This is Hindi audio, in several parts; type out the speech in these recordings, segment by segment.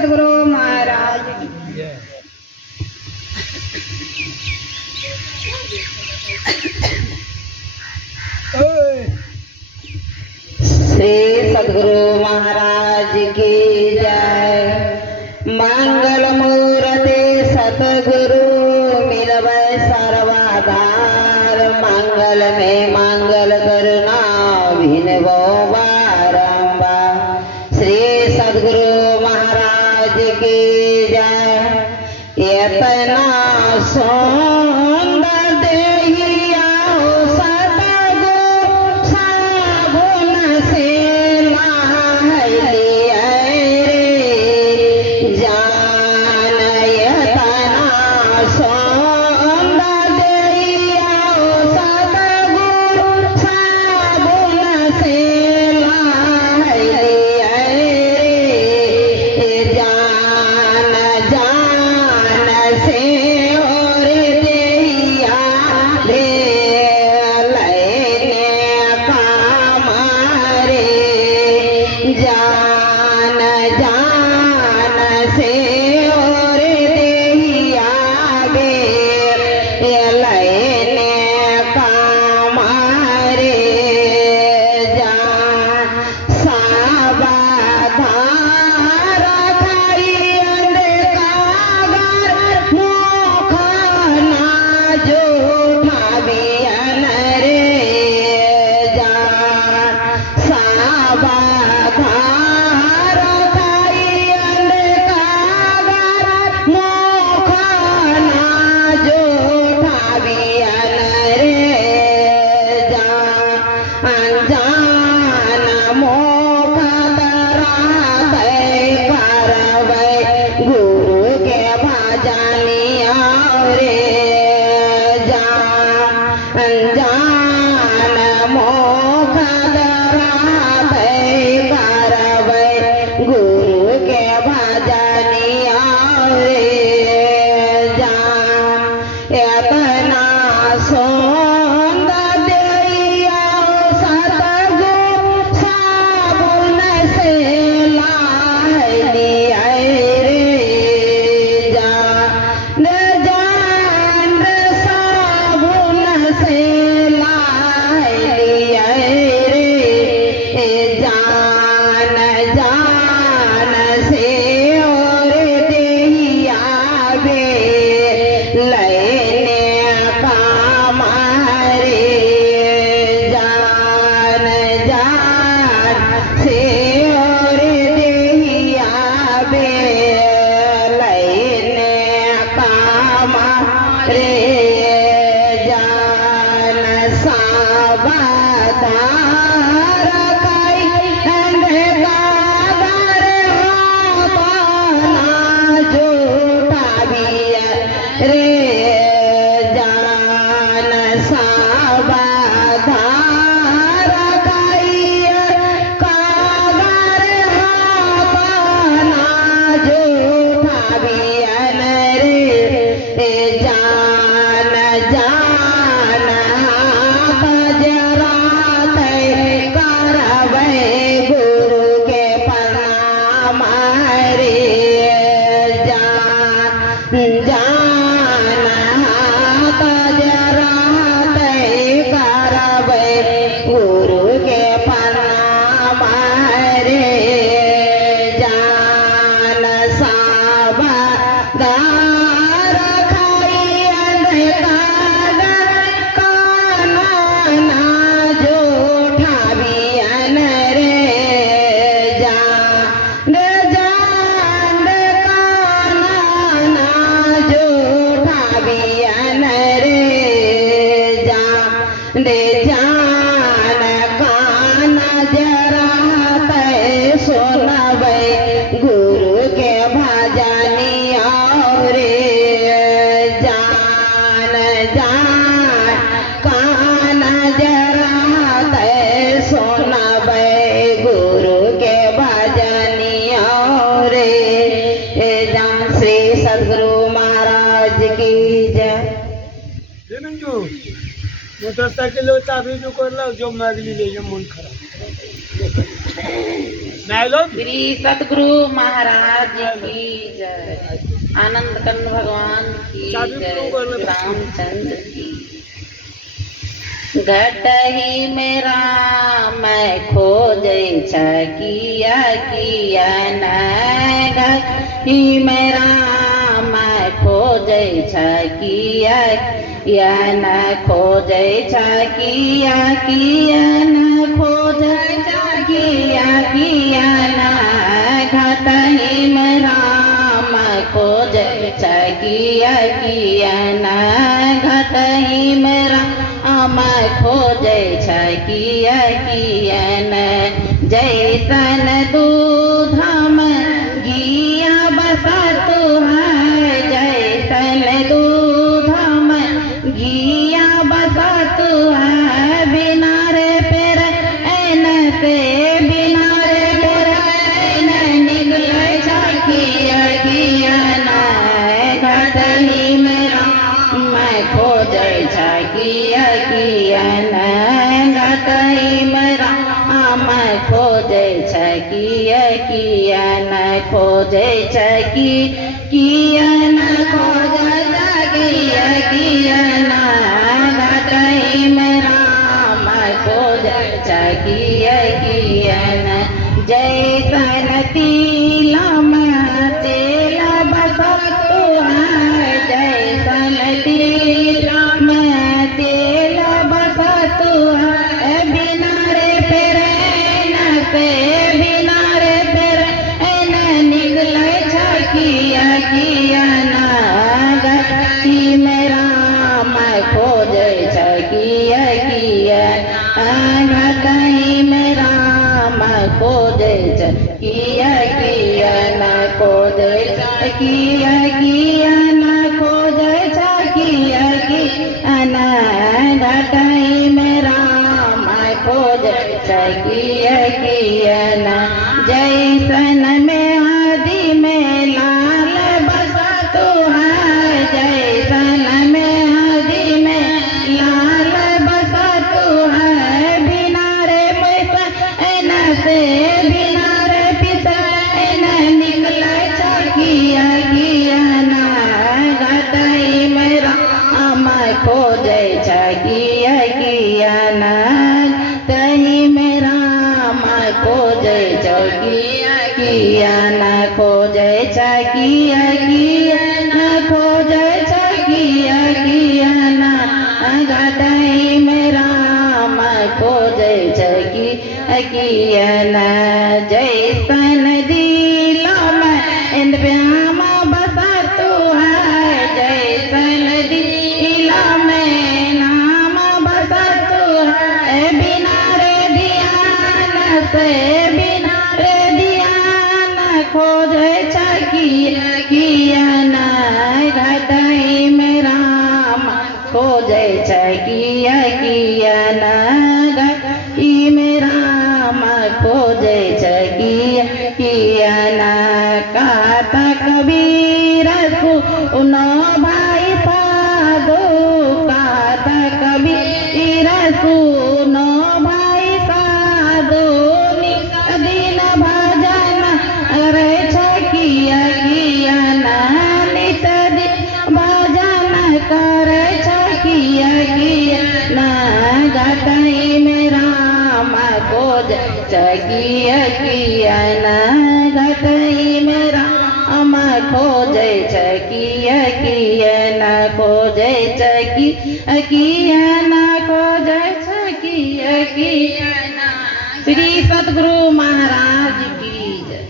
सदगुरु महाराज की श्री सदगुरु महाराज की जय। मंगल मूर्ति सतगुरु मिलवै सर्वाधार, मंगल में मंगल करुणा भिनवो बारंबार। श्री सदगुरु महाराज की जय। इतना सुंदर देहिया सतगुरु साबुन से नहलिया रे जान। इतना सुंदर देहिया सतगुरु साबुन से नहलिया रे जान जान से और देहिया ले लेने काम रे जान जान से और देहिया बे लेने काम रे जान। सावधान रखई अंधकार मुख ना जूठावियन रे जान। सावधान रखई अंधकार मुख ना जूठावियन रे जान। अनजान मुख दराते करबै गुरु के भजनिया रे जान। अनजान मुख दराते करबै गुरु के भजनिया रे जान। इतना सुंदर देहिया सतगुरु साबुन से नहलिया रे जान। जान साबुन से नहलिया रे जान जान से और देहिया बे लेने काम रे जान जान से और देहिया बे लेने काम रे जान। सावधान रखई अंधकार ना जूठाविया रे जान। सावधान रखई कागर ना जूठावियन रे जान जान। हाथ जराते करबै गुरु के प्रणाम रे जान जान। हाथ जराते करबै गुरु के प्रणाम रे जान। सावधान रखई अंधकार काना ना जूठावियन रे जान। जान काना ना जूठावियन रे जान। जान काना जराते सुनबै गुरु के भजनिया रे जान जान। काना जराते सुनबै गुरु के भजनिया रे जान। श्री सदगुरु महाराज की जय। मोटरसाइकिल चाबी जो कर जो मागली ले मन खराब श्री सतगुरु महाराज की आनंद कंद भगवान की जय, रामचंद्र की। घट ही मेरा मैं खोजे किया किया न, घट ही मेरा मैं खोजे किया किया न, खोजे किया किया न, खोजे किया किया न, घट ही मेरा मैं खोजे किया किया न, घट ही मेरा मैं खोजे किया किया न, जैसन दूध में घिया बसा तू है, जैसन दूध में घिया बसा तू है, बिना रे पेर एन से, बिना रे पेर एन निकले किया किया न, घट ही मेरा मैं खोजे किया किया न, घट ही मेरा मैं खोजे किया किया न, खोजे किया न, खोजे किया किया न, घट ही मेरा मैं खोजे किया किया न, जैसन तिला में तेल बसा तू है, जैसन तिला में तेल बसा तू है, बिना रे पेरे न से, बिना रे पेरे न निकले किया किया न, घटी मेरा मैं खोजे किया किया, घटी मेरा मैं खोजे किया किया न, खोजे किया किया न, खोजे किया किया न, घटी मेरा मैं खोजे किया किया न, जैसन में आदि में लाल बसा तू है, जैसन में आदि में लाल बसा तू है, बिना रे पैसा से, बिना रे पिसा निकले किया किया न, घट ही मेरा मैं खोजे किया किया न, कहीं मेरा मैं खोजे किया किया न, खोजे किया किया न, खोजे किया किया न, घट ही मेरा मैं खोजे किया न, जैसन दिला में प्याम बसा तू है, जैसन दिला में नाम बसा तू है, बिना रे ध्यान से, बिना रे ध्यान खोजे किया किया न, घट ही मेरा खोजे किया किया न, घट ही मेरा खोजे किया किया न, कहता कबीर सुनो भाई साधो, कहता कबीर सुनो भाई साधो, दिन भजन रे किया किया न, नित दिन भजन करे किया किया न, घट ही मेरा खोज किया किया न, घट ही मेरा खोजे किया किया न, खोजे किया न, खोजे किया किया न, श्री सतगुरु महाराज की जय।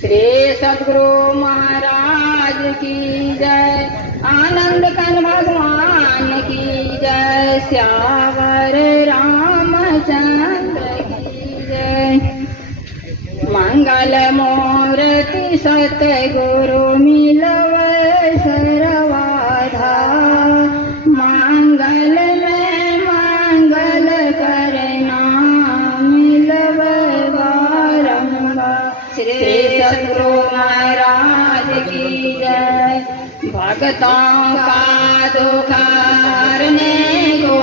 श्री सतगुरु महाराज की जय, आनंद कंद भगवान की जय, श्यावर रामचंद्र की जय, मंगल मूर्ति सतगुरु मिलव सर्वाधा, मंगल में मंगल करना मिलव बारंबार। श्री सतगुरु महाराज की जय। भक्तों का दुख हरने को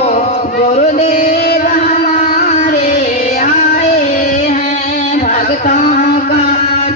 गुरुदेव हमारे आए हैं। भक्तों का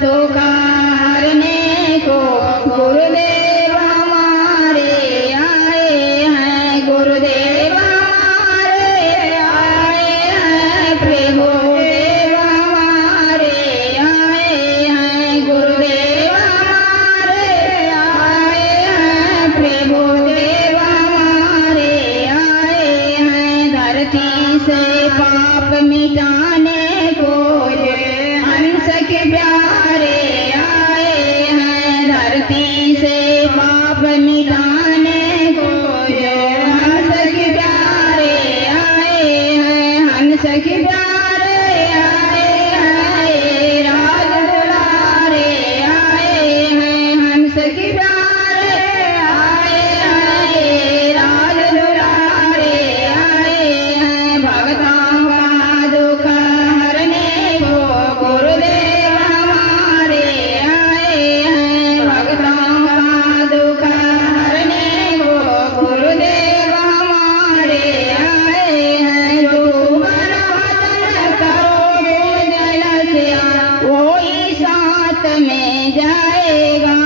दुख हरने को गुरुदेव हमारे आए हैं। गुरुदेव हमारे आए हैं। प्रभु देव हमारे आए हैं। गुरुदेव हमारे आए हैं। प्रभु देव हमारे आए हैं। धरती से पाप मिटाने को ये हंस के प्यारे आए हैं। धरती से पाप मिटाने को ये हंस के प्यारे आए हैं। हंस के प्यारे आए हैं। राज दुलारे आए हैं। हंस के प्यारे आए हैं। राज दुलारे आए हैं। भक्तों का दुख हरने को गुरुदेव हमारे आए हैं। भक्तों का दुख हरने को गुरुदेव हमारे आए हैं। जो भजन करोगे दिल से वही साथ में जाएगा।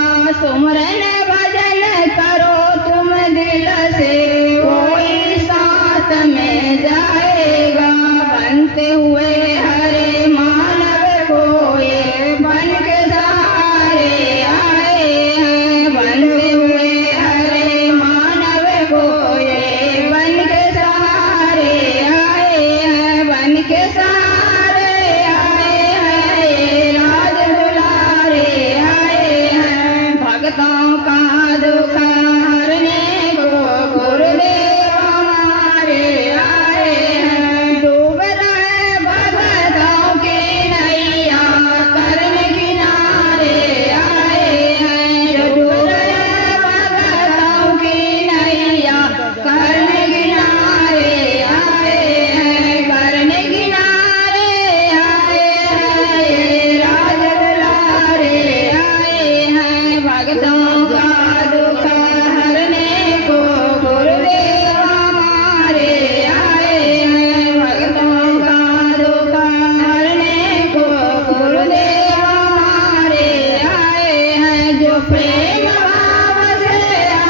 सुमरन भजन करो तुम दिल से वही साथ में जाएगा। बनते हुए हरे मानव को ये बन के सहारे आए हैं। बनते हुए हरे मानव को ये बन के सहारे आए हैं। बन के सहारे आए हैं। राज दुलारे आए हैं। भक्तों का दुख हरने को गुरुदेव हमारे आए हैं। डूब रहे भक्तों की नैया करन किनारे आए हैं। डूब रहे भक्तों की नैया करन किनारे आए हैं। करन किनारे आए हैं। राज दुलारे आए हैं। भक्तों का दुख हरने को गुरुदेव हमारे आए हैं। भक्तों का दुख हरने को गुरुदेव हमारे आए हैं। जो प्रेम भाव से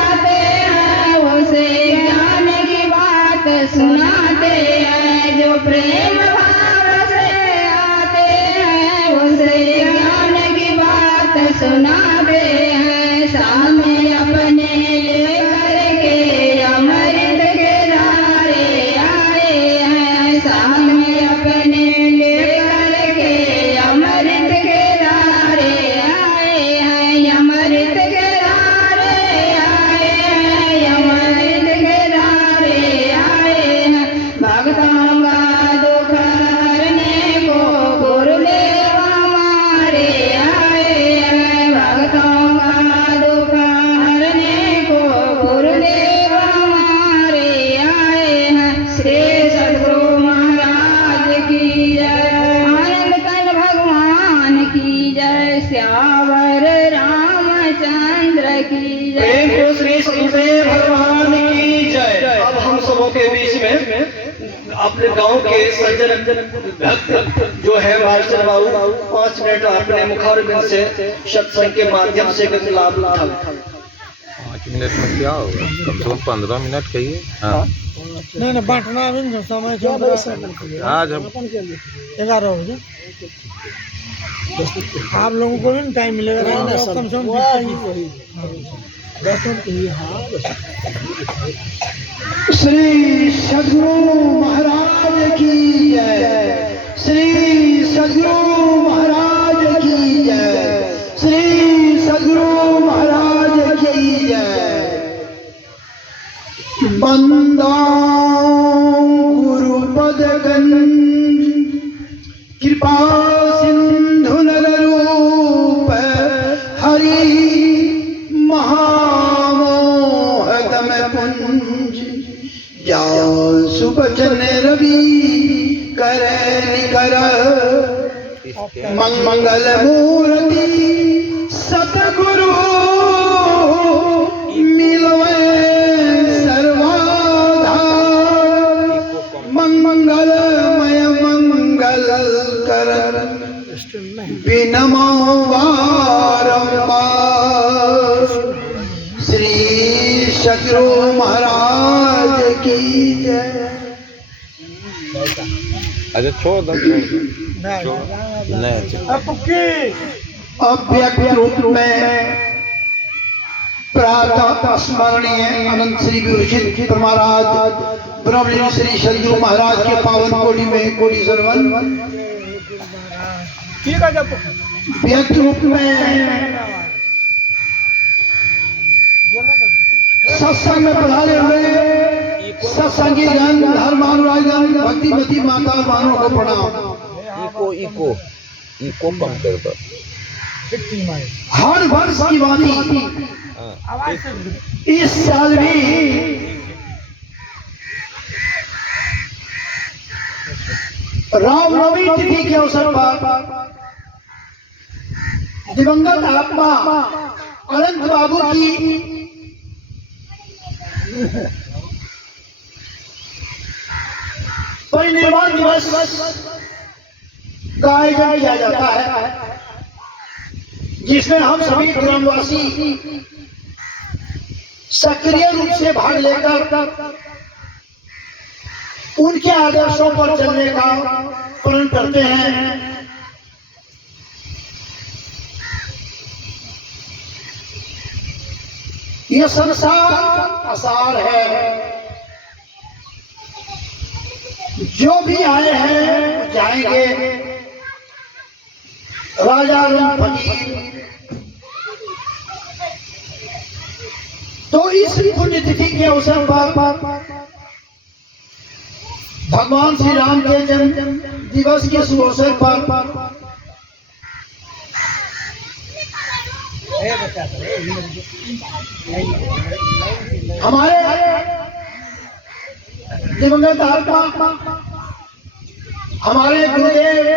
आते हैं उसे ज्ञान की बात सुनाते हैं। जो प्रेम भाव से आते हैं उसे ज्ञान की बात सुनाते हैं। सामने अपने लेकर के अमृत के धारे आए हैं। सामने अपने लेकर के अमृत के धारे आए हैं। अमृत के धारे आए हैं। अमृत के धारे आए हैं। भक्तों का दुख हरने को गुरुदेव हमारे आए हैं। भक्तों का दुख हरने को गुरुदेव हमारे आए हैं। श्री सद्गुरु महाराज की जय। आनंद कंद भगवान की जय। श्यावर रामचंद्र की जय। प्रेम को श्री सतगुरुदेव भगवान की जय। अब हम सबों के बीच में अपने गांव के सज्जन भक्त जो है मालचंद बाबू 5 मिनट अपने मुखारबिंद से सत्संग के माध्यम से कुछ लाभ उठाएं। 5 मिनट में क्या होगा? कम से कम 15 मिनट कहिए। हाँ नहीं बांटना अभी नहीं, समय आज हम 11 बजे आप लोगों को भी टाइम मिलेगा। कम से कम श्री सद्गुरु महाराज की जय। श्री सद्गुरु महाराज की जय। श्री सद्गुरु महाराज की जय। बंदा गुरुपद गंज कृपा सिंधु नर रूप हरि महामोहतम पुंज जाओ सुबचन रवि कर निकर मंगल मूर्ति सतगुरु नमो बारंबार। श्री सद्गुरु महाराज की जय। अच्छा छोड़ दो नहीं अव्यक्त रूप में प्रातः स्मरणीय अनंत श्री विभूषित महाराज ब्रह्मलीन श्री सद्गुरु महाराज के पावन कोटि में कोटि सर्वन। व्यक्त रूप में सत्संग में पधारे हुए सत्संगी जन, धर्मानुरागन, भक्तिमती माता मानव को प्रणाम। इको कम कर दो। हर वर्ष की भांति इस साल भी रामनवमी तिथि के अवसर पर दिवंगत आत्मा अनंत बाबू की परिनिर्वाण दिवस का आयोजन किया जाता है, जिसमें हम सभी ग्रामवासी सक्रिय रूप से भाग लेकर उनके आदर्शों पर चलने का प्रण करते हैं। यह संसार आसार है, जो भी आए हैं जाएंगे। राजा रंग फकीर तो इस पुण्यतिथि के अवसर पर भगवान श्री राम के जन्म दिवस के शुभ अवसर पर हमारे दिवंगत आत्मा हमारे गुरुदेव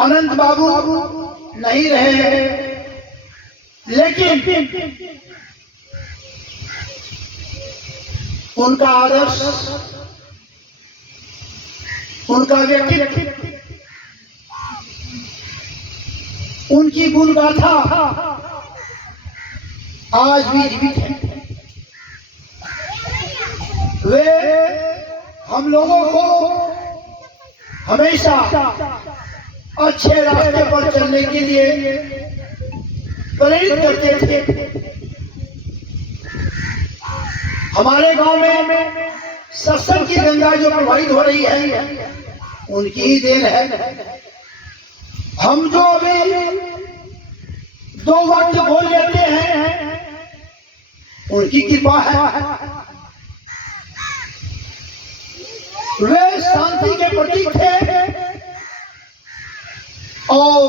अनंत बाबू नहीं रहे, लेकिन उनका आदर्श, उनका व्यक्तित्व, उनकी गुण गाथा आज भी जीवित है। वे हम लोगों को हमेशा अच्छे रास्ते पर चलने के लिए प्रेरित करते थे। हमारे गांव में सत्संग की गंगा जो प्रवाहित हो रही है, उनकी ही देन है। हम जो अभी 2 वक्त बोल लेते हैं, उनकी कृपा है। वे शांति के प्रतीक थे और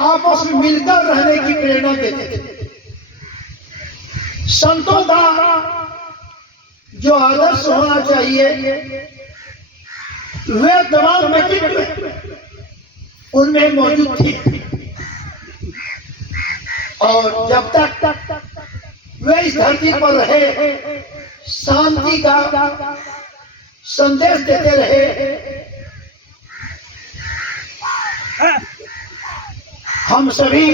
आपस में मिलकर रहने की प्रेरणा देते थे। संतों का जो आदर्श होना चाहिए, वे तमाम व्यक्तित्व उनमें मौजूद थे। और जब तक वे इस धरती पर रहे, शांति का संदेश देते रहे। हम सभी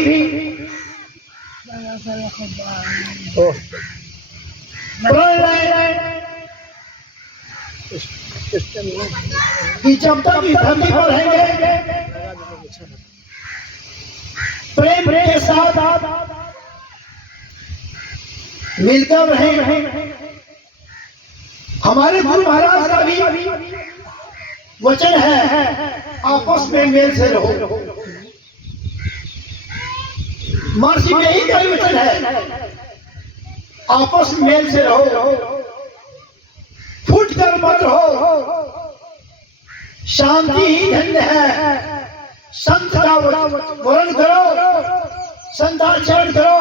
कि जब तक इस धरती पर रहेंगे, प्रेम के साथ मिलकर रहेंगे। हमारे गुरु महाराज का भी वचन है, आपस में मेल से रहो। महर्षि में ही का वचन है, आपस में मेल से रहो, फूट कर मत रहो। शांति ही धन्य है। संत का वर्ण करो, संताचरण करो,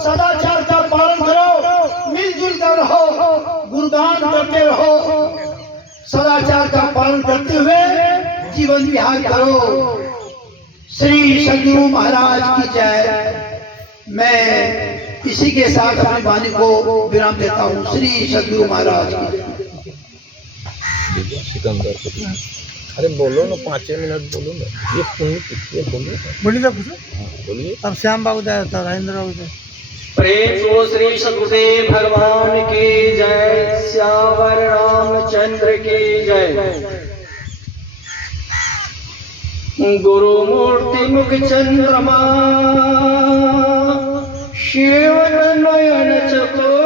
सदाचार का पालन करो, मिलजुल कर रहो, गुणगान करते रहो, सदाचार का पालन करते हुए जीवन विहार करो। श्री सद्गुरु महाराज की जय। मैं इसी के साथ अपनी वाणी को विराम देता हूँ। श्री सद्गुरु महाराज की जय। सिकंदर अरे बोलो ना, 5 मिनट बोलो ना। ये पुण्य बोलो ना। बोलिए तो पूछो। हाँ, बोलिए। अब श्याम बाबू जाए तब राजेंद्र बाबू जाए। प्रेम सो श्री सतगुरुदेव भगवान की जय, श्यावर रामचंद्र की जय। गुरु मूर्ति मुख चंद्रमा, शिव नयन चकोर,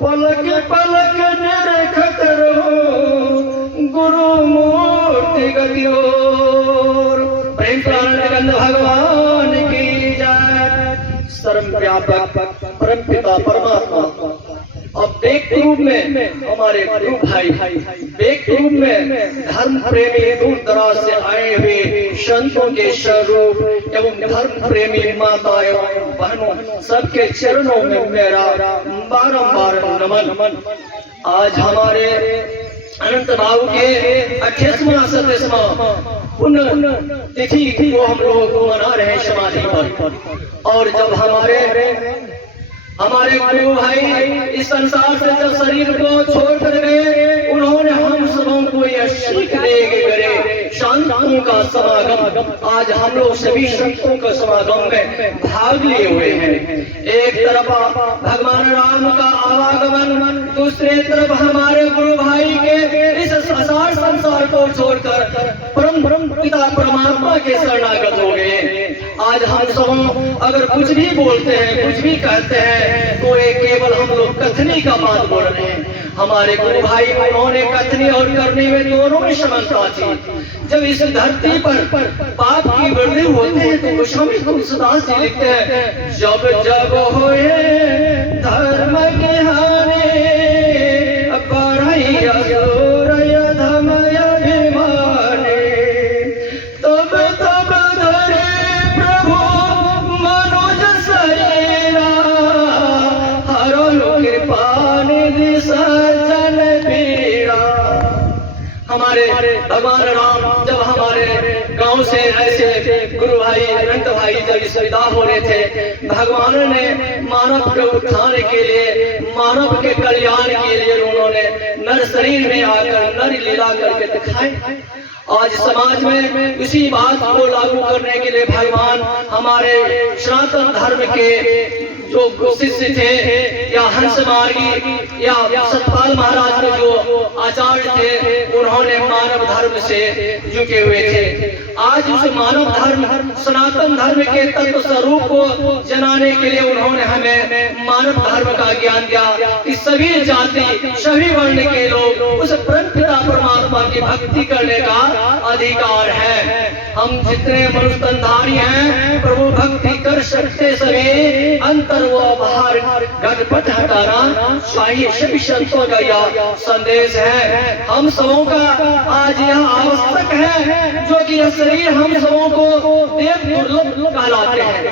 पलक पलक निरखत रहो, गुरु मूर्ति गति ओर। प्रेम प्राणगंध भगवान की जय। सर्वव्यापक परम पिता परमात्मा अब व्यक्त रूप में हमारे गुरु भाई, व्यक्त रूप में धर्म प्रेमी दूर दराज से आए हुए संतों के स्वरूप एवं धर्म प्रेमी माता एवं बहनों सबके चरणों में मेरा बारंबार नमन। आज हमारे अनंत बाबू के 28वां 27वां पुण्य तिथि को हम लोग मना रहे हैं समाधि पर। और जब हमारे गुरु भाई इस संसार से जब शरीर को छोड़ कर गए, उन्होंने हम सबों को यह सीख देके करे संतों का समागम। आज हम लोग सभी संतों का समागम में भाग लिए हुए हैं। एक तरफ भगवान राम का आवागमन, दूसरे तरफ हमारे गुरु भाई के इस संसार संसार को छोड़कर परम पिता परमात्मा के शरणागत हो गए। आज हम सब अगर कुछ भी बोलते हैं, कुछ भी कहते हैं, तो ये केवल हम लोग कथनी का बात बोल रहे हैं। हमारे गुरु भाई उन्होंने कथनी और करने में दोनों में समानता थी। जब इस धरती पर पाप की वृद्धि होती है तो गोस्वामी तुलसीदास जी लिखते हैं, जब जब होए धर्म की हानि, बढ़ई असुर अधम अभिमानी, तब तब धरे प्रभु मनोज शरीरा, हरो कृपा निधि सज्जन पीड़ा। हमारे भगवान राम जब हमारे गांव से ऐसे गुरु भाई अनंत भाई जब इस विदा हो रहे थे, भगवान ने मानव के उत्थान के लिए, मानव के कल्याण के लिए उन्होंने नर शरीर में आकर नर लीला करके दिखाए। आज समाज में इसी बात को लागू करने के लिए भगवान हमारे सनातन धर्म के जो शिष्य थे या हंस मार्गी या सतपाल महाराज के जो आचार्य थे, उन्होंने मानव धर्म से जुटे हुए थे। आज उस मानव धर्म सनातन धर्म के तत्व स्वरूप को जनाने के लिए उन्होंने हमें मानव धर्म का ज्ञान दिया कि सभी जाति सभी वर्ण के लोग उस परम पिता परमात्मा की भक्ति करने का अधिकार है। हम जितने मनुष्यधारी हैं प्रभु भक्ति कर सकते सभी, अंतर वो बाहर गटपट हटाना चाहिए। सभी संतों का यह संदेश है। हम सबों का आज यह आवश्यक है, जो कि यह शरीर हम सबों को देव दुर्लभ कहलाते हैं,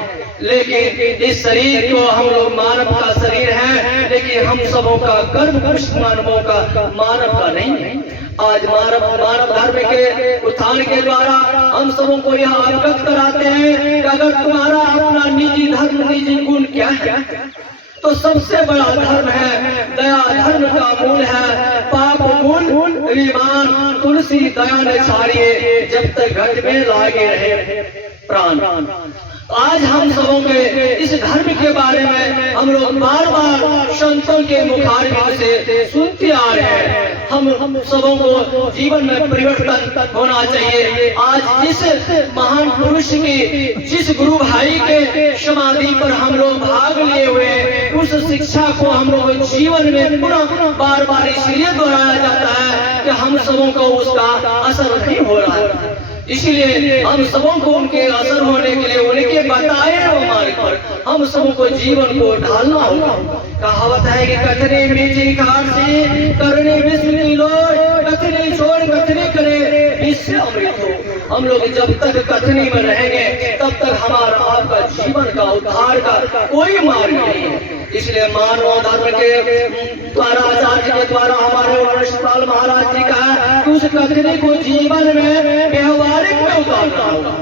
लेकिन इस शरीर को हम लोग मानव का शरीर है, लेकिन हम सबों का कर्म पुष्ट मानवों का मानव का नहीं है। आज मानव धर्म के उत्थान के द्वारा हम सबों को यह अवगत कराते हैं कि अगर तुम्हारा अपना निजी धर्म निजी गुण क्या है, तो सबसे बड़ा धर्म है दया। धर्म का मूल है पाप गुण ईमान, तुलसी दया ने छाड़िए, जब तक घट में लागे रहे प्राण। आज हम सबों के इस धर्म के बारे में हम लोग बार बार संतों के मुखारबिंद से सुनते आ रहे हैं। हम सबों को जीवन में परिवर्तन होना चाहिए। आज जिस महान पुरुष की, जिस गुरु भाई के समाधि पर हम लोग भाग लिए हुए, उस शिक्षा को हम लोग जीवन में पुनः बार बार इसलिए दोहराया जाता है कि हम सबों को उसका असर नहीं हो रहा है। इसलिए हम सबों को उनके असर होने के लिए उनके बताए हुए मार्ग पर हम सबों को जीवन को ढालना होगा। कहावत है कि कथनी मीठी खांसी करनी विश्व की लोर, कथनी छोड़ कथनी करे विश्व अमृत हो। हम लोग जब तक कथनी में रहेंगे तब तक हमारा आपका जीवन का उद्धार का कोई मार्ग नहीं है। इसलिए मानव धर्म के द्वारा आचार्य के द्वारा हमारे वरिष्ठपाल महाराज जी का है कि उस कथनी को जीवन में व्यवहारिक में उतारना होगा।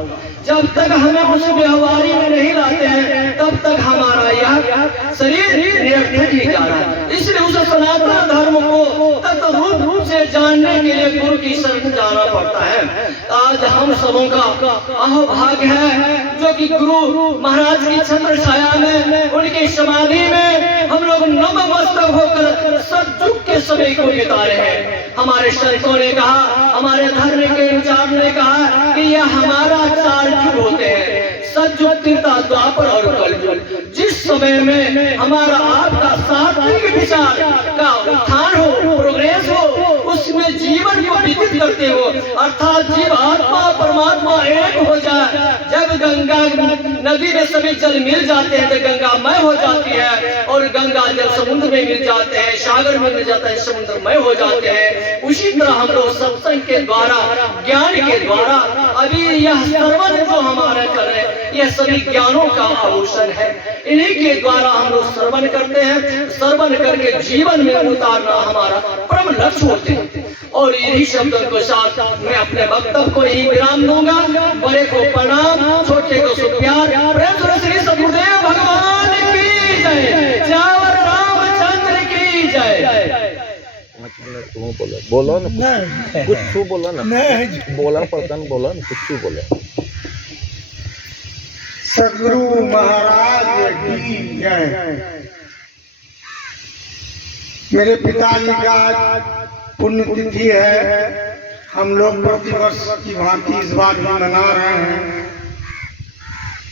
जब तक हमें उस व्यवहारी में नहीं लाते हैं तब तक हमारा यह शरीर निरर्थक ही जा रहा है। इसलिए उस सनातन धर्म को तत्व रूप से जानने के लिए गुरु की शरण जाना पड़ता है। आज हम सबों का अहोभाग्य है जो कि गुरु महाराज की छत्र छाया में, उनकी समाधि में हम लोग नतमस्तक होकर सतयुग के समय को बिता रहे हैं। हमारे संतों ने कहा, हमारे धर्म के इंचार्ज ने कहा कि यह हमारा 4 युग होते हैं, सतयुग, त्रेता, द्वापर और कलयुग। जिस समय में हमारा आपका सात्विक विचार का उत्थान हो, प्रोग्रेस हो, उसमें जीवन को व्यतीत करते हो, अर्थात जीव आत्मा परमात्मा एक हो जाए। जब गंगा नदी में सभी जल मिल जाते हैं तो गंगा मय हो जाती है, और गंगा जल समुद्र में मिल जाते हैं, सागर में मिल जाता है, समुद्र मय हो जाते हैं। उसी तरह हम लोग सत्संग के द्वारा, ज्ञान के द्वारा, अभी यह श्रवण जो हमारा कर रहे हैं यह सभी ज्ञानों का आभूषण है। इन्हीं के द्वारा हम लोग श्रवण करते हैं, श्रवण करके जीवन में उतारना हमारा परम लक्ष्य होते हैं। और इन्हीं शब्दों के साथ मैं अपने वक्तव्य को यही विराम दूंगा। बड़े को प्रणाम, छोटे को सुप्यार। प्रेम से श्री सदगुरुदेव भगवान की जय, चावर रामचंद्र की जय। बोलो ना, कुछ बोला ना, बोला पड़ता, बोला ना, कुछ बोला। सदगुरु महाराज की जय। मेरे पिताजी का पुण्यतिथि है। हम लोग प्रतिवर्ष की भांति इस बार भी मना रहे हैं।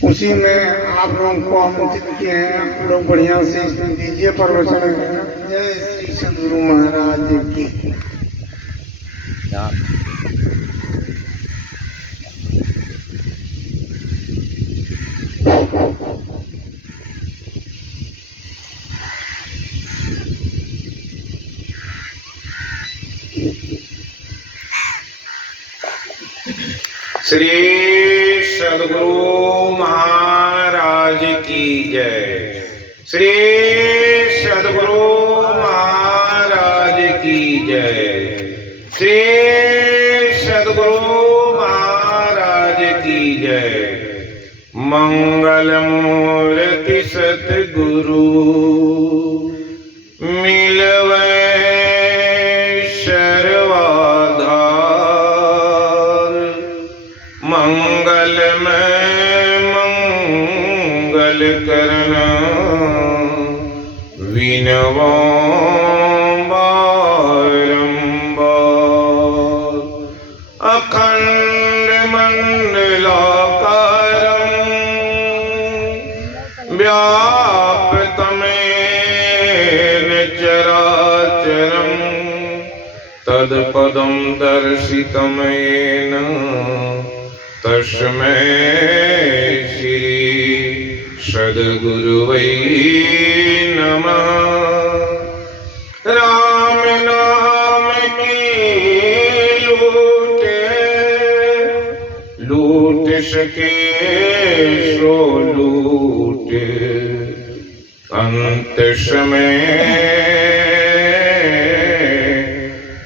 उसी में आप लोगों को आमंत्रित किए हैं। आप लोग बढ़िया से इसमें दीजिए प्रवचन। जय श्री सदगुरु महाराज की। श्री सदगुरु महाराज की जय। श्री सदगुरु महाराज की जय। श्री सदगुरु महाराज की जय। मंगल मूर्ति सतगुरु मिलवे मंगल में मंगल करना विनवो बारंबार। अखंड मंडलाकारं व्याप्तमेन चराचरं तत्पदं दर्शितमेन तस्मै श्री सद्गुरुवे नमः। राम नाम की लूट सके सो लूट अंत समय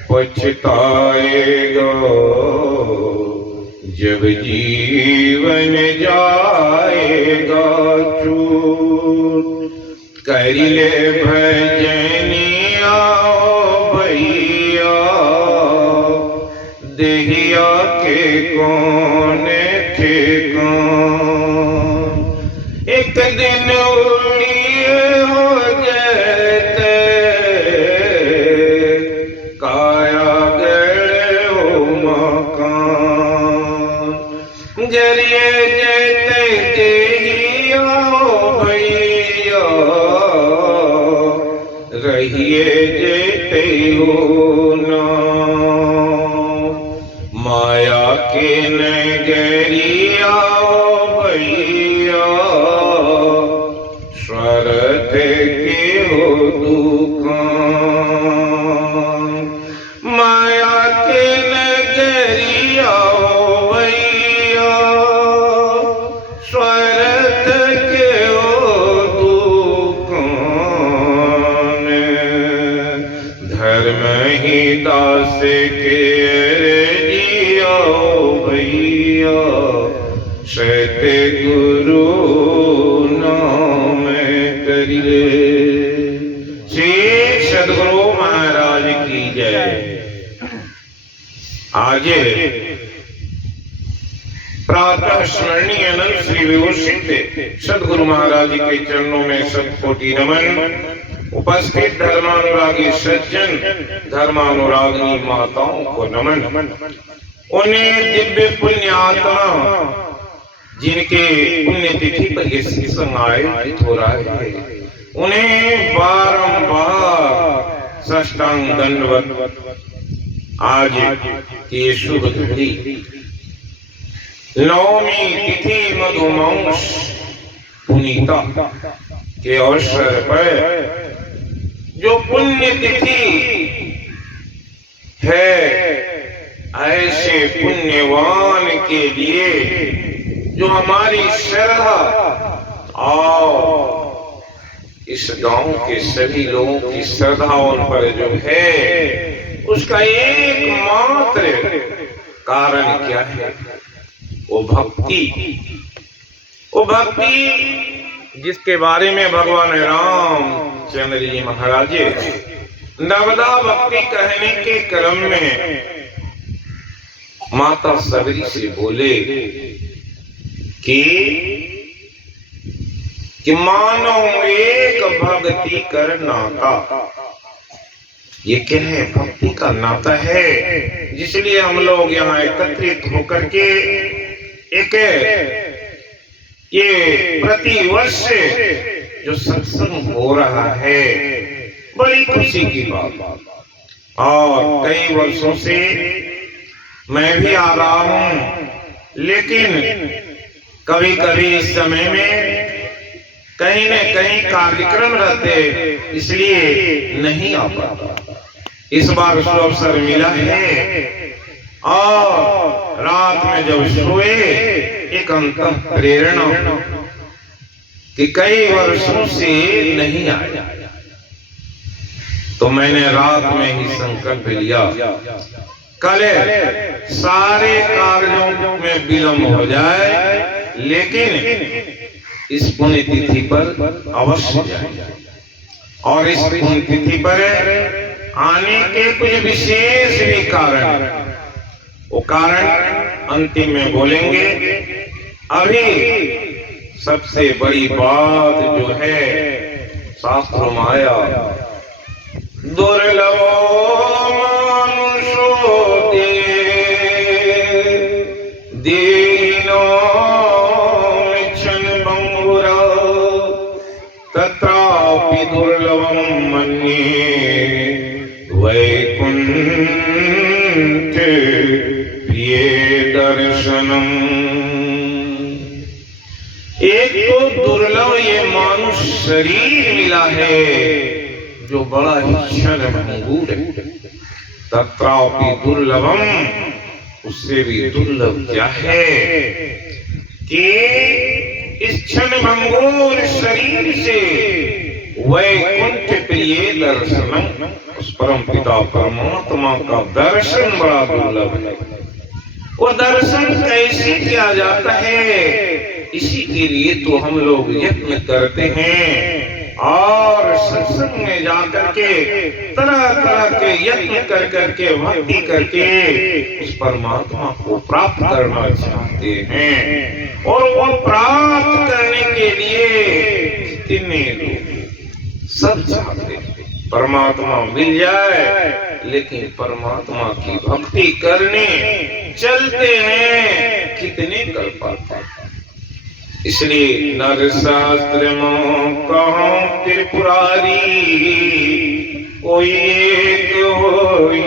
पछताएगा जब जीवन जाएगा चूर। कर ले भजनिया भैया देहिया के कोने ठेकान। एक दिन उड़िए हो जाते काया गए हो मकान। जरिए जैते देहिया भैया रहिए जैते हो ना। माया के नगरिया भैया स्वार्थ के हो दुकान। माया के नगरिया भैया स्वार्थ के हो दुकान। धर्म ही दास के भैया कहते गुरु नाम करिए। श्री सदगुरु महाराज की जय। आज प्रातः स्मरणीय अनंत श्री विभूषित सदगुरु महाराज के चरणों में शतकोटि नमन। उपस्थित धर्मानुरागी सज्जन, धर्मानुरागिनी माताओं को नमन। उन्हें दिव्य पुण्य आत्मा जिनके पुण्यतिथि पर ये सत्संग आयोजित हो रहा है, उन्हें बारंबार साष्टांग दंडवत। आज की शुभ तिथि नवमी तिथि मधुमांस पुनीता के अवसर पर जो पुण्य तिथि है, ऐसे पुण्यवान के लिए जो हमारी श्रद्धा और इस गांव के सभी लोगों की श्रद्धा उन पर जो है, उसका एकमात्र कारण क्या है? वो भक्ति। वो भक्ति जिसके बारे में भगवान रामचंद्र जी महाराज नवदा भक्ति कहने के क्रम में माता सबरी से बोले कि मानो एक भक्ति कर नाता। ये क्या है? भक्ति का नाता है, जिसलिए हम लोग यहाँ एकत्रित होकर के एक ये प्रतिवर्ष जो सत्संग हो रहा है, बड़ी खुशी की बात। और कई वर्षों से मैं भी आ रहा हूँ, लेकिन कभी कभी इस समय में कहीं न कहीं कार्यक्रम रहते, इसलिए नहीं आ पाता। इस बार अवसर मिला है और रात में जब सोए एक अंतः प्रेरणा कि कई वर्षों से नहीं आया, तो मैंने रात में ही संकल्प लिया, कल सारे कार्यों में विलंब हो जाए, लेकिन इस पुण्य तिथि पर अवश्य जाए। और इस पुण्य तिथि पर आने के कुछ विशेष भी कारण, वो कारण अंतिम में बोलेंगे। अभी सबसे बड़ी बात जो है, शास्त्रों में आया, दुर्लभो मानुषो दीनो मिच्छन् बंगुरा तत्रापि दुर्लभं मन्ये वैकुंठ प्रिय दर्शनम। एक तो दुर्लभ ये मानुष शरीर मिला है जो बड़ा ही क्षणभंगुर है। तत्रापि दुर्लभम, उससे भी दुर्लभ क्या है कि इस क्षणभंगुर शरीर से वैकुंठ प्रिय दर्शनम, उस परम पिता परमात्मा का दर्शन बड़ा दुर्लभ है। वो दर्शन कैसे किया जाता है, इसी के लिए तो हम लोग यत्न करते हैं और सत्संग में जाकर के तरह तरह के यत्न कर करके भक्ति करके उस परमात्मा को प्राप्त करना चाहते हैं। और वो प्राप्त करने के लिए कितने लोग सब चाहते हैं परमात्मा मिल जाए, लेकिन परमात्मा की भक्ति करने चलते हैं, कितने कर पाते। इसलिए नर शास्त्र में कहो त्रिपुरारी, कोई एक होई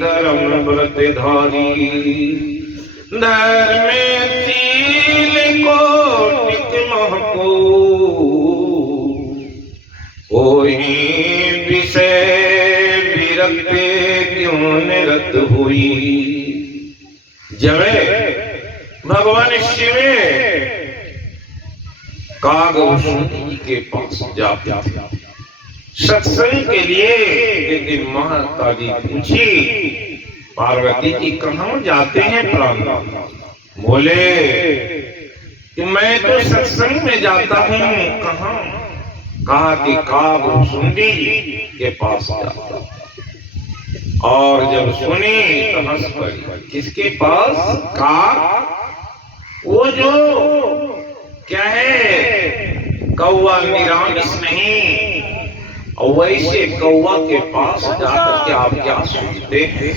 धर्म व्रत धारी। धर्मशील को महको कोई विषय विरक्त क्यों निरत हुई। जब भगवान शिव कागभूषण जी के पास जाते थे सत्संग के लिए, एक दिन माता जी पूछी, पार्वती जी कहाँ जाते हैं प्राण? बोले कि मैं तो सत्संग में जाता हूँ। कहाँ? कहा कि कागभुसुंडी के पास जाता हूँ। और जब सुनी तो हंस पड़ी। किसके पास? काग, वो जो क्या है, कौवा निरामिष नहीं, और वैसे कौवा के पास जाकर के आप क्या सुनते हैं?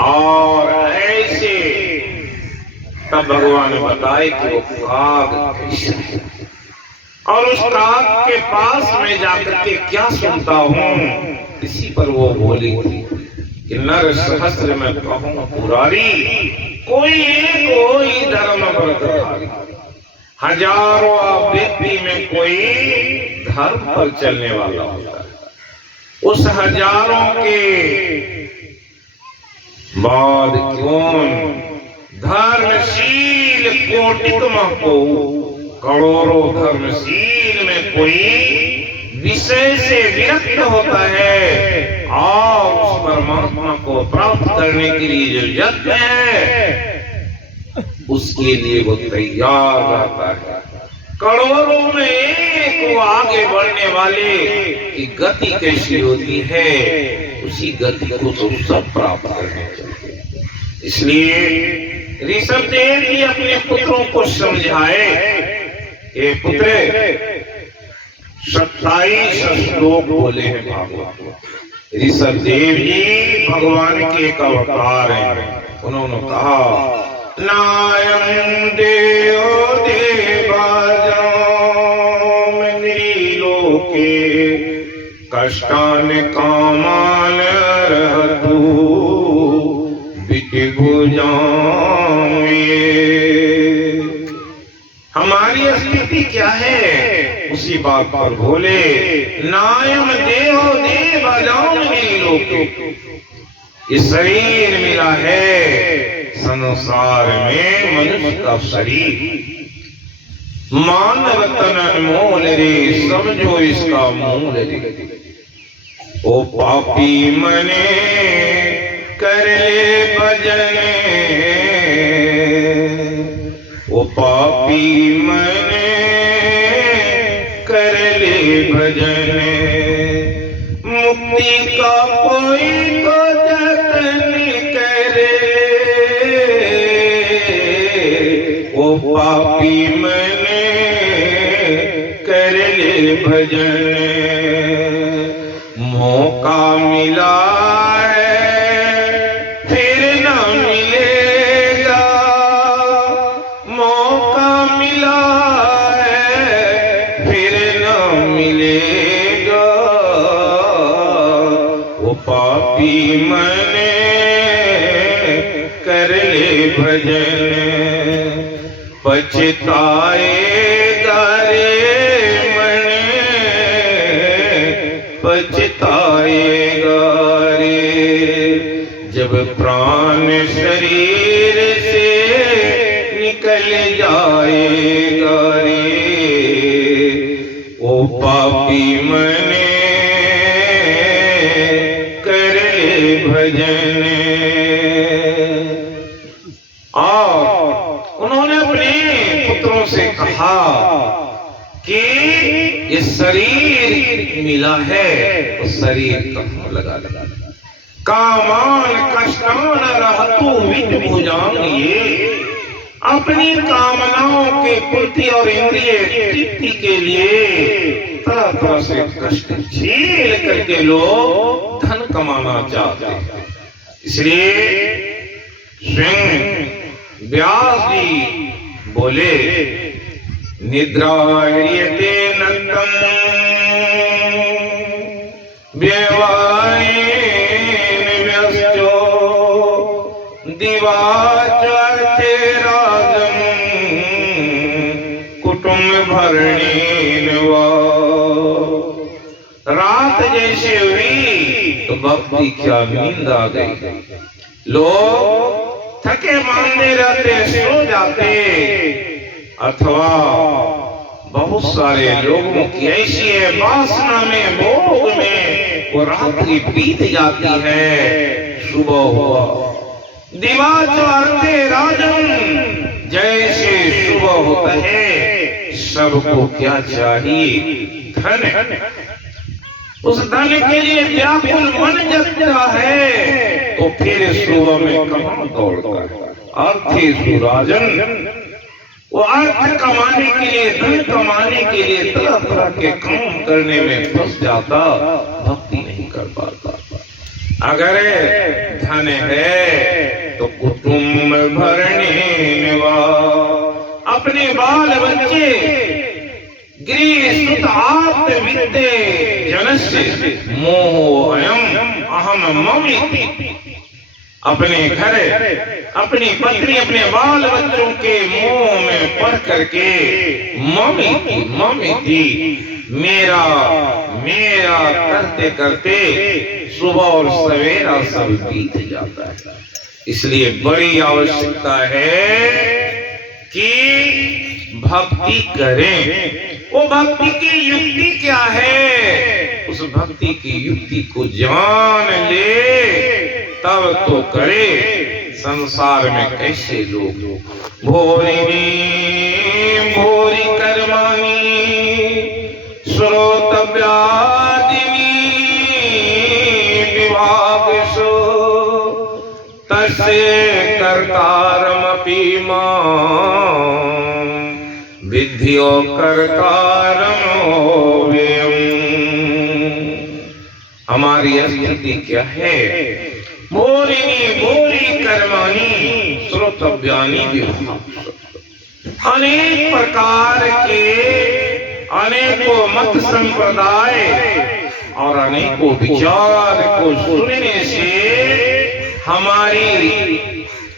और ऐसे तब भगवान ने बताए कि वो काग कृष्ण है। और उस काग के पास में जाकर के क्या सुनता हूँ, इसी पर वो बोली कि नर सहस्र में कहूँ पुरारी, कोई कोई धर्म व्रतधारी। हजारों व्यक्ति में कोई धर्म पर चलने वाला होता है। उस हजारों के बाद क्यों धर्मशील कोटिकमा को, करोड़ों धर्मशील में कोई विषय से विरक्त होता है और उस परमात्मा को प्राप्त करने के लिए जो यत्न है उसके लिए वो तैयार रहता है। करोड़ों में एक वो आगे बढ़ने वाले की गति कैसी होती है, उसी गति को तो सब प्राप्त करने चाहिए। इसलिए ऋषभदेव जी अपने पुत्रों को समझाए, ये पुत्र 27 श्लोक बोले हैं भागवत। ऋषभदेव जी भगवान के एक अवतार हैं। उन्होंने कहा नायं देव देवाजामिनी लोके कष्टान कामान रहतु विभुजाम। हमारी स्थिति क्या है उसी बात पर बोले, नायम देव देवाजामिनी लोके, ये शरीर मिला है संसार में मनुष्य का शरीर, मानव तन अनमोल रे, समझो इसका मूल रे। ओ पापी मने कर ले भजन, ओ पापी मने कर ले भजन, मुक्ति का कोई तो जतन करे, ओ पापी मने कर ले भजन। मौका मिला है फिर न मिलेगा, मौका मिला है फिर न मिलेगा, वो पापी मने कर ले भजन। पछताएगा रे मने, पछताएगा रे, जब प्राण शरीर से निकल जाएगा रे, ओ पापी मने कर ले भजन। और उन्होंने अपने पुत्रों से कहा कि ये शरीर मिला है तो शरीर कहाँ लगा लगा, कामान कष्टान रहतु विभुजाम। ये अपनी कामनाओं के पूर्ति और इंद्रिय तृप्ति के लिए तरह तरह से कष्ट झेल करके लोग धन कमाना चाहते हैं। इसलिए स्वयं व्यास जी बोले, निद्रायते नक्तम व्यवायेन व्यस्तो दिवाचर्ते राजम कुटुंब भरणेन वा। रात जैसे हुई तो भक्ति क्या नींद आ गई, लोग थके मांदे रहते सो जाते, अथवा बहुत सारे लोगों की ऐसी है वासना में भोग में वो रात्रि बीत जाती है, सुबह हुआ दिवाचर्ते राजन, जैसे सुबह होता है सबको क्या चाहिए? धन। उस धन के लिए व्याकुल मन जगता है तो फिर सुबह में कहाँ दौड़ता है? अर्थेषु राजन, वो अर्थ कमाने के लिए, धन कमाने के लिए तरह तरह के काम करने में फंस जाता, भक्ति नहीं कर पाता। अगर धन है तो कुटुंब भरने में अपने बाल बच्चे गृह सुत आत्मविद्ये जनस्य मोहो अयम अहम मम इति। अपने घर, अपनी पत्नी, अपने बाल बच्चों के मोह में पड़ करके मम इति, मेरा मेरा करते करते सुबह और सवेरा सब बीत जाता है। इसलिए बड़ी आवश्यकता है कि भक्ति करें। वो भक्ति की युक्ति क्या है? उस भक्ति की युक्ति को जान ले तब तो करे। संसार में कैसे लोग भोरिनी भोरी कर्माणी श्रोतव्यादिनी विभागसु तस्य कर्तारमपि मां विद्यो कर्तारमो व्ययम्। हमारी स्थिति क्या है? भोरिनी भोरी कर्माणी श्रोतव्यानि विभागसु। अनेक प्रकार के अनेकों मत संप्रदाय और अनेकों विचार को सुनने से हमारी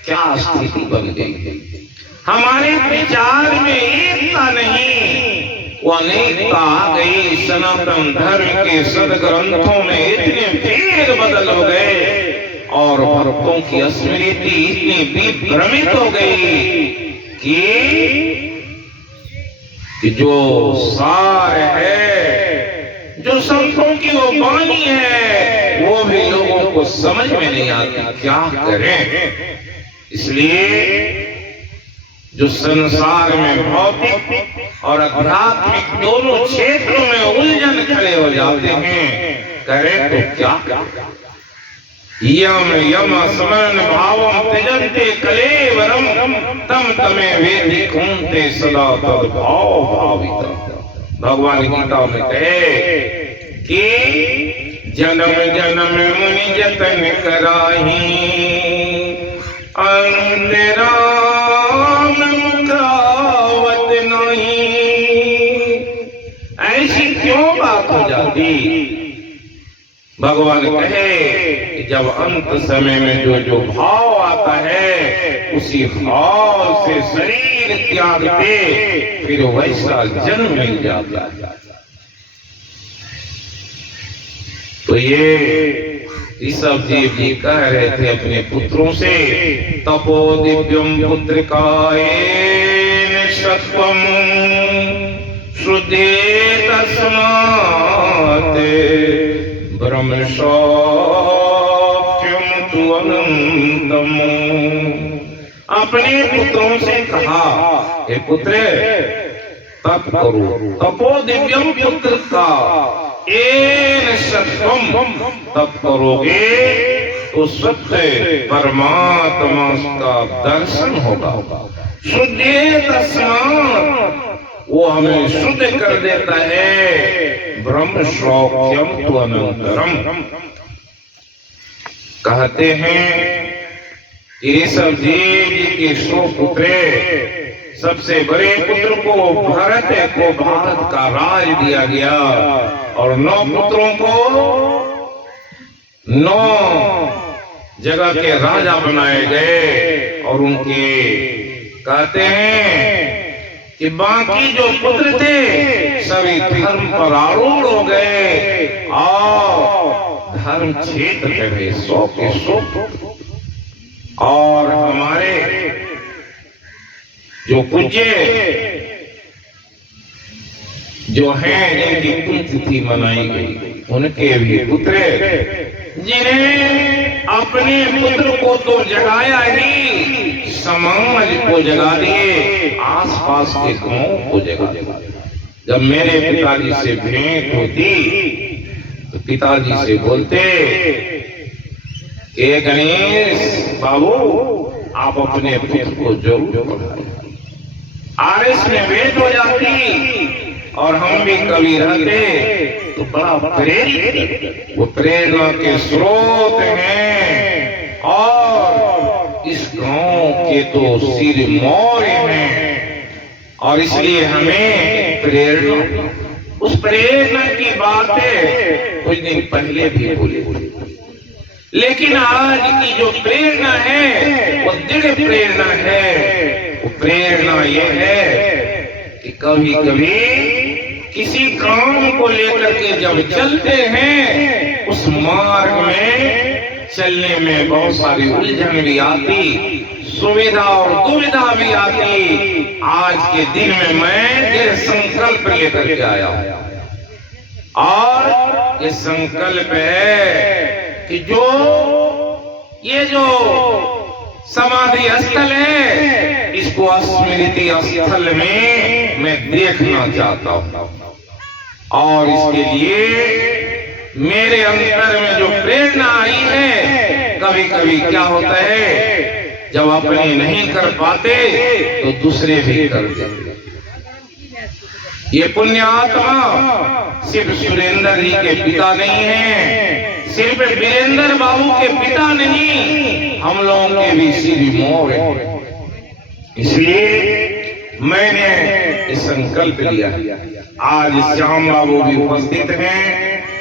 क्या स्थिति बन गई? हमारे विचार में एकता नहीं, वो अनेकता आ गई। सनातन धर्म के सदग्रंथों में इतने भेद बदल हो गए और भक्तों की स्मृति इतनी विभ्रमित हो गई कि जो सार है, जो संतों की वो वाणी है, वो भी लोगों को समझ में नहीं आती। क्या करें? इसलिए जो संसार में भौतिक और आध्यात्मिक दोनों क्षेत्रों में उलझन खड़े हो जाते हैं, करें तो क्या? यम यम स्मरण भावम त्यजन्ते कलेवरम तम तमे वेदि कुंते सदा तद भाव भाविता। भगवान गीता में कहे कि जन्म जन्म मुनि जतन कराही अंतरा मुखावत नहीं। ऐसी क्यों बात हो जाती? भगवान कहे कि जब अंत समय में जो भाव आता है उसी भाव से शरीर त्यागते फिर वैसा जन्म मिल जाता है। तो ये ऋषभ जी कह रहे थे अपने पुत्रों से, तपो दिव्यम पुत्रिकायेन सत्वम शुद्धे तस्मात् ब्रह्म सौख्यम तु अनंतम। अपने पुत्रों से कहा, हे पुत्र तप करो, तपो दिव्यम पुत्र का एन सत्वम, तप करोगे तो सत्य परमात्मा का दर्शन होगा। शुद्धे तस्मात्, वो हमें शुद्ध कर देता है। ब्रह्म सौख्यम तु अनंतरम। कहते हैं कि ऋषभ जी के 100 पुत्र, सबसे बड़े पुत्र को भरत को भारत का राज दिया गया और 9 पुत्रों को 9 जगह के राजा बनाए गए। और उनके कहते हैं कि बाकी जो पुत्र थे सभी धर्म पर आरूढ़ हो गए और धर्म क्षेत्र में गए 100 के 100। और हमारे जो पूज्य जो हैं जिनकी पुण्यतिथि मनाई गई, उनके भी पुत्र जिन्हें अपने पुत्र को तो जगाया ही, समाज को जगा दिए, आसपास के गांव को जगा दिया। जब मेरे पिताजी से भेंट होती तो पिताजी से बोलते कि गणेश बाबू आप अपने पुत्र को जरूर पढ़ाएं। आरएस में भेंट हो जाती और हम भी कभी रहते तो बड़ा प्रेरित, वो प्रेरणा के स्रोत हैं और इस गांव के तो सिरमौर हैं और इसलिए हमें प्रेरणा, उस प्रेरणा की बातें कुछ दिन पहले भी बोली, लेकिन आज की जो प्रेरणा है वो दृढ़ प्रेरणा है। वो प्रेरणा ये है कि कभी कभी किसी काम को लेकर के जब चलते हैं उस मार्ग में चलने में बहुत सारी उलझन भी आती, सुविधा और दुविधा भी आती। आज के दिन में मैं ये संकल्प लेकर के आया और ये संकल्प है कि ये जो समाधि स्थल है इसको स्मृति स्थल में मैं देखना चाहता हूँ और इसके लिए मेरे अंदर में जो प्रेरणा आई है, कभी कभी क्या होता है जब अपने नहीं कर पाते तो दूसरे भी कर देते। ये पुण्यात्मा सिर्फ सुरेंद्र जी के पिता नहीं है, सिर्फ वीरेंद्र बाबू के पिता नहीं, हम लोगों के भी सिरमौर है। इसलिए मैंने ये संकल्प लिया। आज श्याम बाबू भी उपस्थित हैं,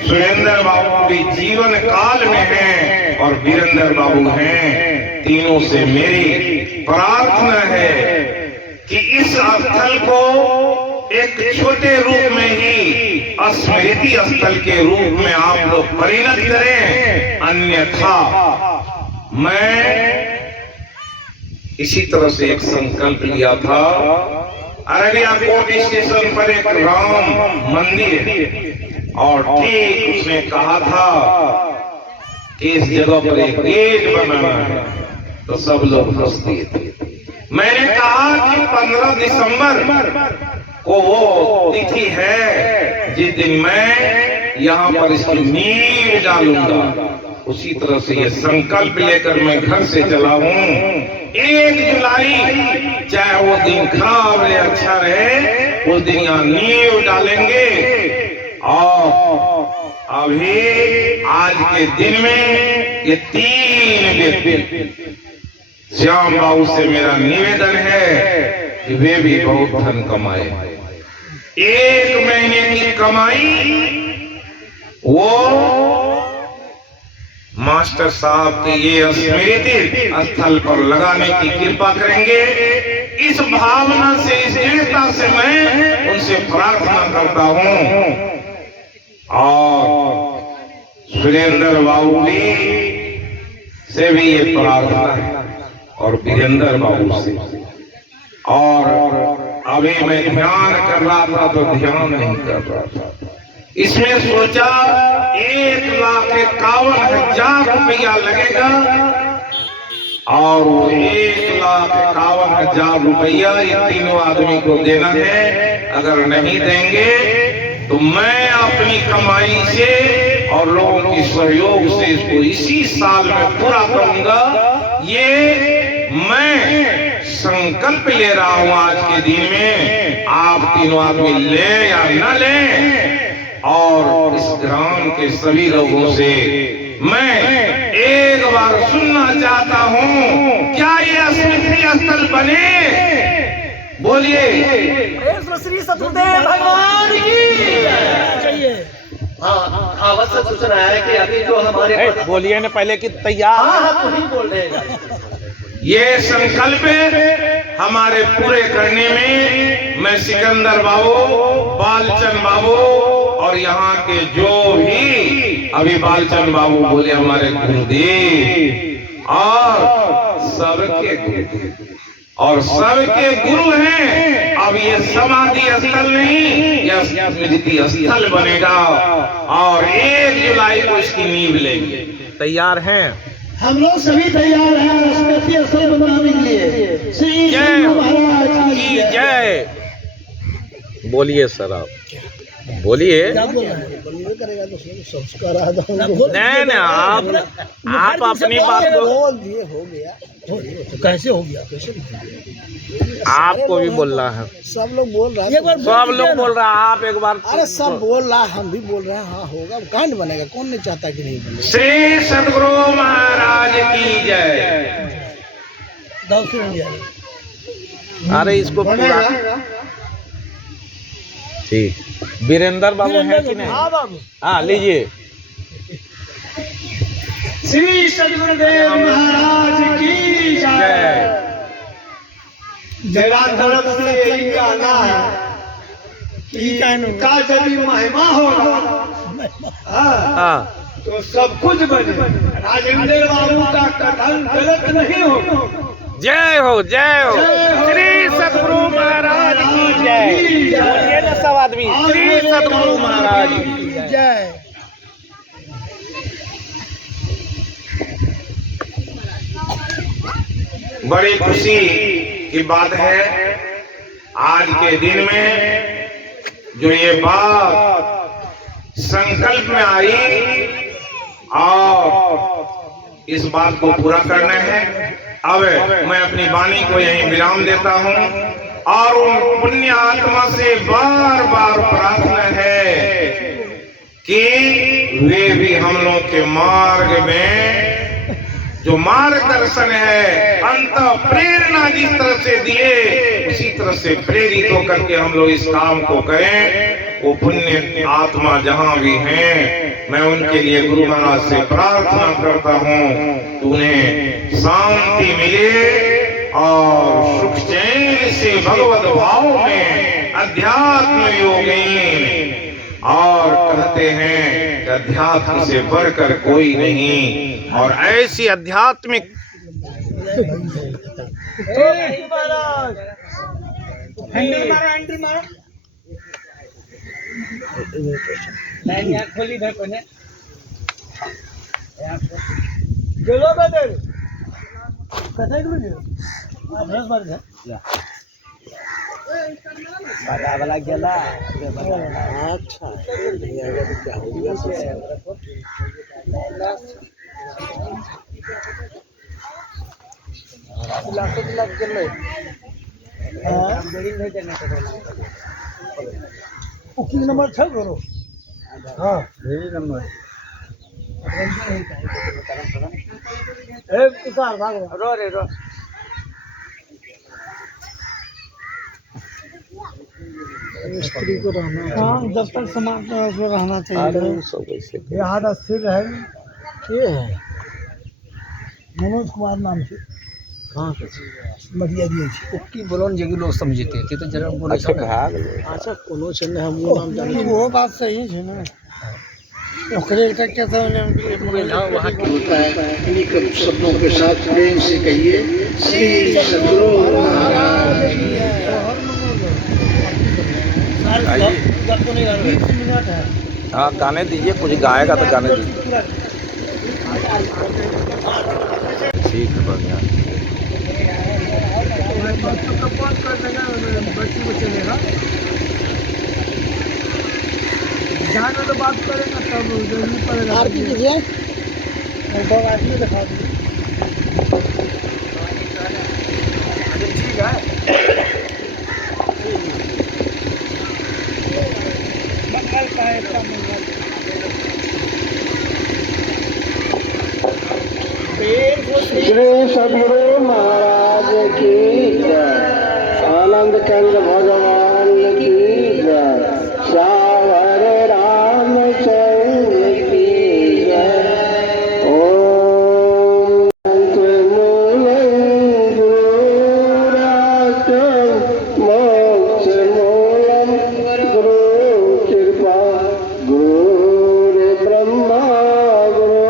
सुरेंद्र बाबू भी जीवन काल में हैं और वीरेंद्र बाबू हैं। तीनों से मेरी प्रार्थना है कि इस स्थल को एक छोटे रूप में ही स्मृति स्थल के रूप में आप लोग परिणत करें, अन्यथा मैं इसी तरह से एक संकल्प लिया था। अररिया कोर्ट स्टेशन पर एक राम मंदिर है और ठीक उसने कहा था कि इस जगह पर एक गेट बनाना है, तो सब लोग हंस दिए थे। मैंने कहा कि 15 दिसंबर को वो तिथि है जिस दिन मैं यहाँ पर इसकी नींव डालूंगा। उसी तरह से ये संकल्प लेकर मैं घर से चला हूँ। 1 जुलाई चाहे वो दिन खराब रहे अच्छा रहे, उस दिन यहाँ नींव डालेंगे। और अभी आज के दिन में ये 3 व्यक्ति, श्याम बाबू से मेरा निवेदन है कि वे भी बहुत धन कमाए। 1 महीने की कमाई वो मास्टर साहब के ये स्मृति स्थल पर लगाने की कृपा करेंगे। इस भावना से, इस दृढ़ता से मैं उनसे प्रार्थना करता हूँ और सुरेंद्र बाबू से भी ये प्रार्थना है और वीरेंद्र बाबू से। और अभी मैं ध्यान कर रहा था तो ध्यान नहीं कर रहा था, इसमें सोचा 1,51,000 रुपया लगेगा और वो 1,51,000 रुपया ये तीनों आदमी को देना है। अगर नहीं देंगे तो मैं अपनी कमाई से और लोगों के सहयोग से इसको इसी साल में पूरा करूंगा। ये मैं संकल्प ले रहा हूं आज के दिन में। आप तीनों आदमी ले या न ले, और इस ग्राम के सभी लोगों से मैं एक बार सुनना चाहता हूं, क्या ये स्मृति स्थल बने? बोलिए श्री सतगुरुदेव भगवान की चाहिए। हाँ, अवश्य सूचना है कि अभी जो हमारे बोलिए ना पहले कि तैयार। हाँ, तो ही बोल रहे हैं। ये संकल्प हमारे पूरे करने में मैं सिकंदर बाबू, बालचंद बाबू और यहाँ के जो भी अभी बालचंद बाबू बोले हमारे गुरुदेव और सबके गुरु और सबके गुरु हैं। अब ये समाधि स्थल नहीं, यह स्मृति स्थल बनेगा और 1 जुलाई को इसकी नींव लेंगे। तैयार हैं? हम लोग सभी तैयार हैं स्मृति स्थल बनाने के लिए। श्री जय शंकर हो महाराज की जय। बोलिए सर, आप बोलिए। नहीं नहीं, आप अपनी बात को, हो गया तो कैसे हो गया? आपको भी बोलना है। सब लोग बोल रहे हैं, सब लोग बोल रहा है, आप एक बार। अरे सब बोल रहा है, हम भी बोल रहे हैं। हाँ होगा, कांड बनेगा, कौन नहीं चाहता कि नहीं बने। श्री सदगुरु महाराज की जय। अरे इसको पूरा ठीक। वीरेंद्र बाबू है कि नहीं? हाँ बाबू, हाँ लीजिए। श्री सदगुरुदेव महाराज की जय। जगह तरफ से यही कहना है कि का जब महिमा होगा हाँ तो सब कुछ बने। राजेंद्र बाबू का कथन गलत नहीं होगा। जय हो जय हो। श्री सदगुरु महाराज की जय। बोलिए ना सब आदमी, श्री सदगुरु महाराज की जय। बड़ी खुशी की बात है आज के दिन में जो ये बात संकल्प में आई और इस बात को पूरा करना है। अब मैं अपनी वाणी को यहीं विराम देता हूँ और उन पुण्य आत्मा से बार बार प्रार्थना है कि वे भी हम लोग के मार्ग में जो मार्गदर्शन है, अंत प्रेरणा जिस तरह से दिए उसी तरह से प्रेरित होकर के हम लोग इस काम को करें। वो पुण्य आत्मा जहाँ भी हैं, मैं उनके लिए गुरु महाराज से प्रार्थना करता हूँ कि उन्हें शांति मिले और सुख चैन से भगवत भाव में अध्यात्म योगीन। और कहते हैं कि अध्यात्म से बढ़कर कोई नहीं, और ऐसी आध्यात्मिक खोली गेलो बदल कथा वाला गेला। अच्छा क्या हो गया? लग गेलै बुकिंग नंबर 6 करो। हाँ नंबर उतार भाग रो रे रो। स्त्री को रहना, हाँ जब तक समाज में रहना चाहिए। याद स्थिर रहेगा। ये है मनोज कुमार नाम से। कहाँ से मटिया दिए छी की बोलन जगी लोग समझते थे तो जरा बोले छ भाग। अच्छा कोनो छै ने हम वो नाम जाने। वो बात सही है ना, ओकरे तक के तो वहां की होता है। इन्हीं शब्दों के साथ प्रेम से कहिए श्री सदगुरु महाराज की जय। हाँ गाने दीजिए, कुछ गाएगा तो गाने दीजिए। ठीक है बढ़िया। तो बात करेंगे तब जरूरी पड़ेगा। आरती कीजिए और आरती दिखा दीजिए। ठीक है मंगल का ऐसा मंगल। श्री सदगुरु महाराज की जय। आनंद कंद भगवान की जय। श्यावर रामचंद्र की जय। ओम मोक्ष मूलम गुरु कृपा गुरु ब्रह्मा गुरु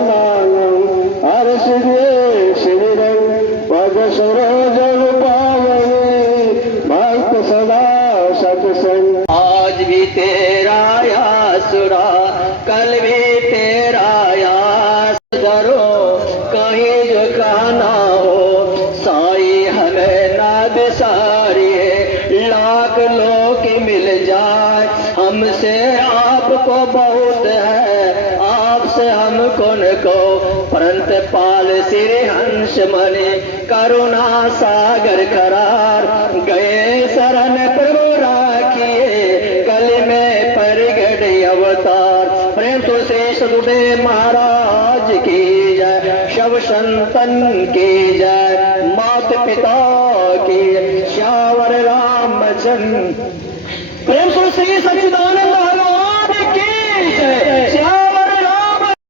नायं हर्षिदे शिविरं पद सरोजन पावने भक्त सदा सत्संग। आज भी तेरा आसरा कल भी तेरा आस धरो कहीं जो कहना हो साई हमें ना बिसारिए लाख लोग मिल जाए हमसे आपको बहुत है आपसे हमको न को परंत पाल श्री हंस मणि करुणा सागर करार गए शरण प्रभु राखिए कल में प्रगट अवतार। प्रेम तो श्री सदगुरुदेव महाराज की जय शव संतन की जय मात पिता की श्यावर रामचंद्र। प्रेम तो श्री सच्चिदानंद